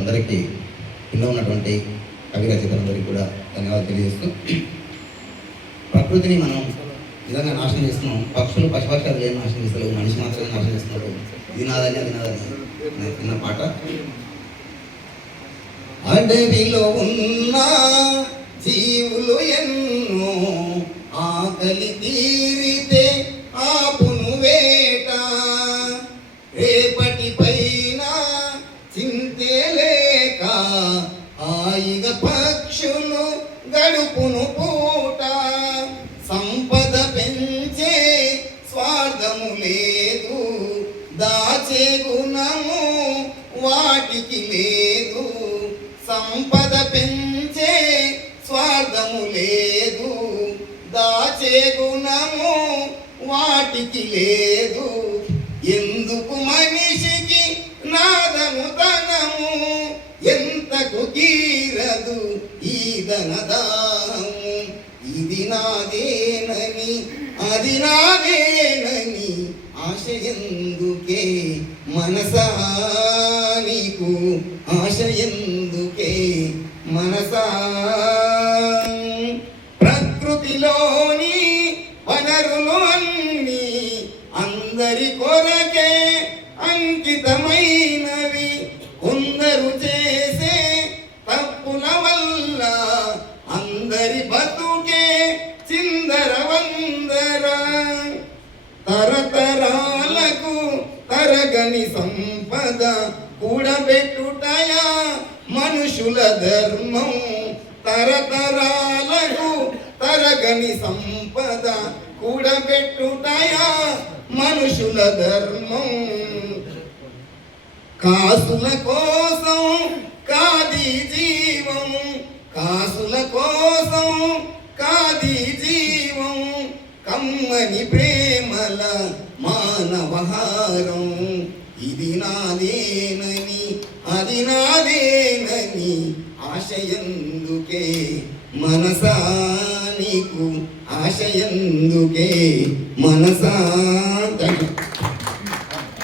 అందరికీ కింద ఉన్నటువంటి కవి రచయితలందరికీ కూడా ధన్యవాదాలు తెలియజేస్తూ, ప్రకృతిని మనం నిజంగా నాశనం చేస్తున్నాం. పక్షులు పశుపక్షాలు ఏం నాశనం చేస్తలేవు, మనిషి మాత్రమే నాశనం చేస్తున్నారు. ఇది నాదని అది నాదని చిన్న పాట. అడవిలో ఉన్న జీవులు ఎన్నో ఆకలి తీరితే ఆపును వేట, రేపటి పైన చింతే లేక హాయిగా పక్షులు గడుపును పూట. సంపద పెంచే స్వార్థము లేదు, దాచే గుణము వాటికి లేదు. సంపద పెంచే స్వార్థము లేదు, దాచే గుణము వాటికి లేదు. ఎందుకు మనిషికి నాదను ధనము, ఎంతకు తీరదు ఈ ధనదాము. ఇది నాదేనని అది నాదేనని ఆశ ఎందుకే మనసా నీకు, ఆశ ఎందుకే మనసా. ప్రకృతిలోని వనరులు అన్నీ అందరి కొరకే అంకితమైనవి. కొందరు చేసే తప్పుల వల్ల అందరి బతుకే చిందర వందర. తరతరాలకు తరగని సంపద కూడబెట్టుటయా మనుషుల ధర్మం. తరతరాలకు తరగని సంపద కూడబెట్టుటయా మనుషుల ధర్మం. కాసుల కోసం కాది జీవం, కాసుల కోసం కాది జీవం. కమ్మని ప్రేమల మానవహారం. ఇది నాదేనని అది నాదేనని ఆశ ఎందుకే మనసా నీకు, ఆశ ఎందుకే మనసా.